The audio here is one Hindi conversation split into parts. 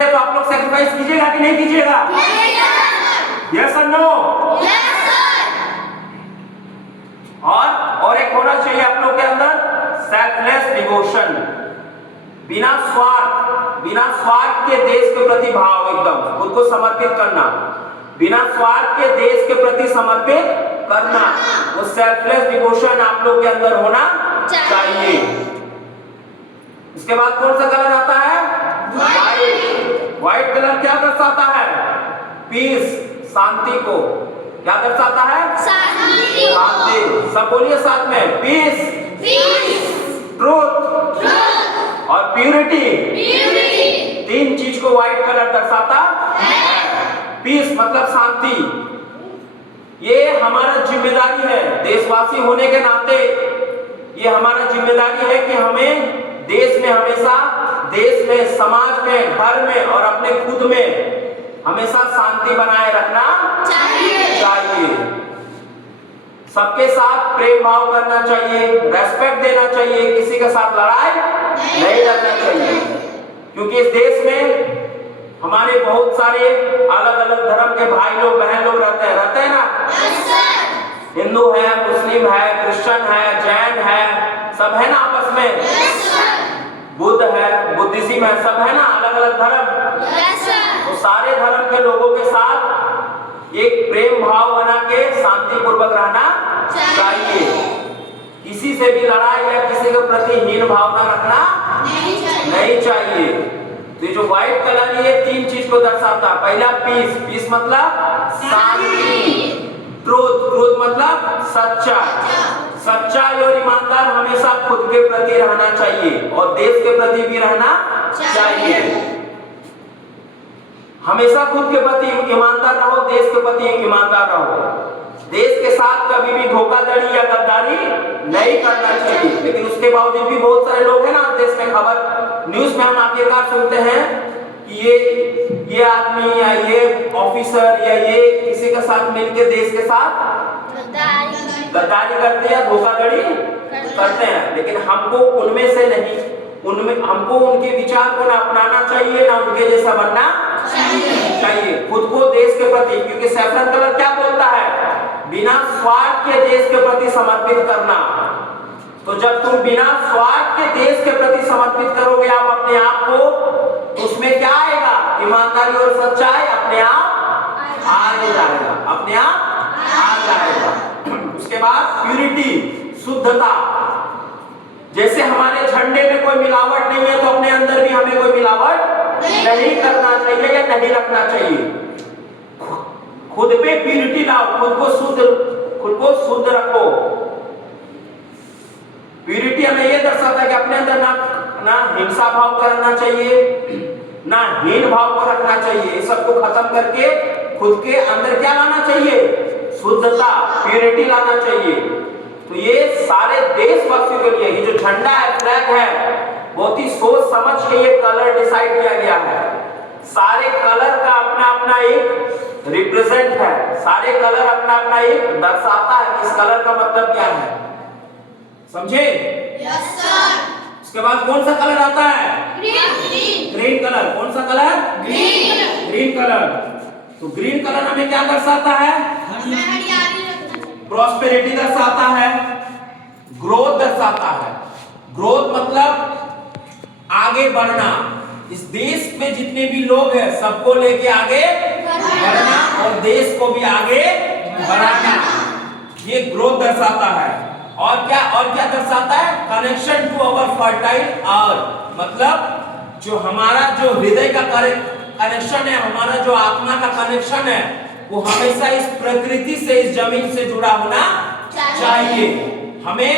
तो आप लोग सेक्रीफाइस कीजिएगा कि नहीं कीजिएगा? यस और नो? और एक होना चाहिए आप लोग के अंदर सेल्फलेस डिवोशन, बिना स्वार्थ के देश के प्रति भाव, एकदम खुद को समर्पित करना, बिना स्वार्थ के देश के प्रति समर्पित करना, वो सेल्फलेस डिवोशन आप लोग के अंदर होना चाहिए। इसके बाद कौन सा कलर आता है? व्हाइट कलर क्या दर्शाता है? पीस, शांति को। क्या दर्शाता है? शांति। सब बोलिए साथ में, पीस, ट्रूथ और प्यूरिटी। तीन चीज को व्हाइट कलर दर्शाता है। पीस मतलब शांति। ये हमारा जिम्मेदारी है देशवासी होने के नाते, ये हमारा जिम्मेदारी है कि हमें देश में हमेशा, देश में, समाज में, घर में और अपने खुद में हमेशा शांति बनाए रखना चाहिए। सबके साथ प्रेम भाव करना चाहिए, रेस्पेक्ट देना चाहिए, किसी के साथ लड़ाई नहीं लड़ना चाहिए। क्योंकि इस देश में हमारे बहुत सारे अलग अलग धर्म के भाई लोग, बहन लोग रहते हैं ना? हिंदू है, मुस्लिम है, क्रिश्चियन है, जैन है, सब है ना आपस में? बुद्ध है, बुद्धिज्म है, सब है ना अलग अलग धर्म। तो सारे धर्म के लोगों के साथ एक प्रेम भाव बना के शांति पूर्वक रहना चाहिए। किसी से भी लड़ाई या किसी के प्रति हीन भावना रखना नहीं चाहिए। तो ये जो व्हाइट कलर है ये तीन चीज को दर्शाता है। पहला पीस मतलब शांति, ट्रूथ मतलब सच्चाई और ईमानदार हमेशा खुद के प्रति रहना चाहिए और देश के प्रति भी रहना चाहिए। हमेशा खुद के प्रति ईमानदार रहो, देश के प्रति ईमानदार रहो। देश के साथ कभी भी धोखाधड़ी या गद्दारी नहीं करना चाहिए। लेकिन उसके बावजूद भी बहुत सारे लोग हैं ना देश में, खबर न्यूज में हम आखिरकार सुनते हैं कि ये आदमी या ये ऑफिसर या ये किसी के साथ मिलकर देश के साथ गद्दारी करते हैं, धोखाधड़ी करते हैं। लेकिन हमको उनमें से नहीं, हमको उनके विचार को ना अपनाना चाहिए, ना उनके जैसा बनना चाहिए। खुद को देश के प्रति, क्योंकि सैफरन कलर क्या बोलता है? बिना स्वार्थ के देश के प्रति समर्पित करना। तो जब तुम बिना स्वार्थ के देश के प्रति समर्पित करोगे आप अपने आप को, तो उसमें क्या आएगा? ईमानदारी और सच्चाई अपने आप आ जाएगा, अपने आप आ जाएगा। उसके बाद प्यूरिटी, शुद्धता। जैसे हमारे झंडे में कोई मिलावट नहीं है, तो अपने अंदर भी हमें कोई मिलावट नहीं करना चाहिए या नहीं रखना चाहिए। खुद पे प्यूरिटी लाओ, खुद को शुद्ध रखो। प्यूरिटी हमें यह दर्शाता है कि अपने अंदर ना हिंसा भाव करना चाहिए, ना हीन भाव को रखना चाहिए। इस सबको खत्म करके खुद के अंदर क्या लाना चाहिए? शुद्धता, प्यूरिटी लाना चाहिए। तो ये सारे देशवासियों के लिए, ये जो झंडा है, फ्लैग है, बहुत ही सोच समझ के ये कलर डिसाइड किया गया है। सारे कलर का अपना अपना एक रिप्रेजेंट है, सारे कलर अपना अपना एक दर्शाता है कि इस कलर का मतलब क्या है। समझे? Yes sir. उसके बाद कौन सा कलर आता है? Green colour. कौन सा कलर? Green colour. तो ग्रीन कलर हमें क्या दर्शाता है? प्रॉस्पेरिटी दर्शाता है, ग्रोथ दर्शाता है। ग्रोथ मतलब आगे बढ़ना। इस देश में जितने भी लोग हैं सबको लेके आगे बढ़ना और देश को भी आगे बढ़ाना, ये ग्रोथ दर्शाता है। और क्या दर्शाता है? कनेक्शन टू अवर फर्टाइल अर्थ, मतलब जो हमारा जो हृदय का कनेक्शन है, हमारा जो आत्मा का कनेक्शन है, वो हमेशा इस प्रकृति से, इस जमीन से जुड़ा होना चाहिए। हमें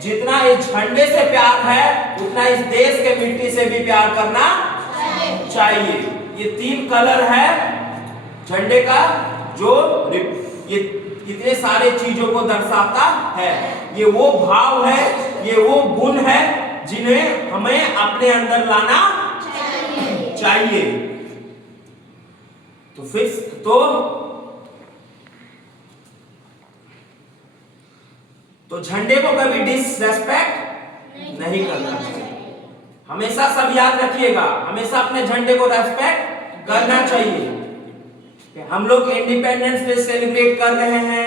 जितना इस झंडे से प्यार है उतना इस देश के मिट्टी से भी प्यार करना चाहिए। ये तीन कलर है झंडे का जो ये कितने सारे चीजों को दर्शाता है। ये वो भाव है, ये वो गुण है जिन्हें हमें अपने अंदर लाना चाहिए। तो फिर तो झंडे को कभी डिसरेस्पेक्ट नहीं करना चाहिए। हमेशा सब याद रखिएगा, हमेशा अपने झंडे को रेस्पेक्ट करना चाहिए। कि हम लोग इंडिपेंडेंस डे सेलिब्रेट कर रहे हैं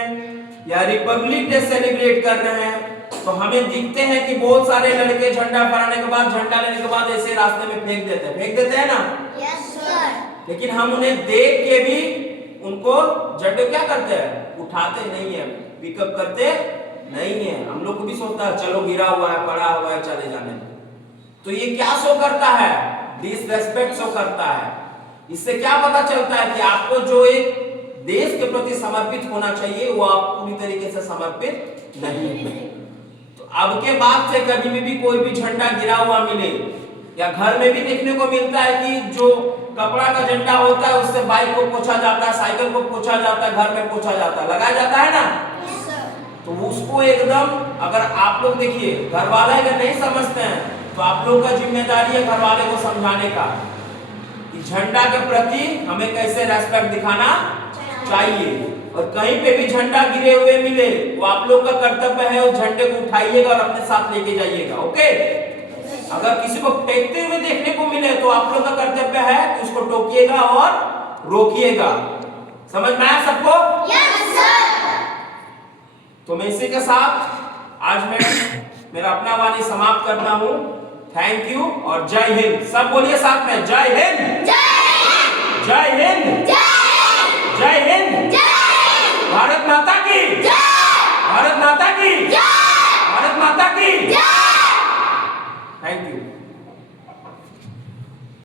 या रिपब्लिक डे सेलिब्रेट कर रहे हैं, तो हमें दिखते हैं कि बहुत सारे लड़के झंडा फहराने के बाद, झंडा लेने के बाद ऐसे रास्ते में फेंक देते हैं ना। Yes sir. लेकिन हम उन्हें देख के भी उनको झंडे क्या करते हैं, उठाते नहीं है, पिकअप करते नहीं है। हम लोग को भी सोचता है चलो गिरा हुआ है, पड़ा हुआ है, चले जाने। तो ये क्या शो करता है, डिसरेस्पेक्ट शो करता है। इससे क्या पता चलता है कि आपको जो एक देश के प्रति समर्पित होना चाहिए वो आप पूरी तरीके से समर्पित नहीं है। तो अब के बाद से कभी भी कोई भी झंडा गिरा हुआ मिले, या घर में भी देखने को मिलता है कि जो कपड़ा का झंडा होता है उससे बाइक को पोंछा जाता है, साइकिल को पोंछा जाता है, घर में पोंछा जाता है, लगाया जाता है ना। तो उसको एकदम, अगर आप लोग देखिए घर वाले अगर नहीं समझते हैं तो आप लोग का जिम्मेदारी है घर वाले को समझाने का कि झंडा के प्रति हमें कैसे रेस्पेक्ट दिखाना चाहिए। और कहीं पे भी झंडा गिरे हुए मिले वो आप लोग का कर्तव्य है उस झंडे को उठाइएगा और अपने साथ लेके जाइएगा। ओके, अगर किसी को फेंकते हुए देखने को मिले तो आप लोग का कर्तव्य है कि उसको टोकिएगा और रोकिएगा। समझ में आया सबको? Yes sir. तो मैं इसी के साथ आज मैं मेरा अपना वाणी समाप्त करता हूँ। थैंक यू और जय हिंद। सब बोलिए साथ में, जय हिंद, जय हिंद, जय हिंद।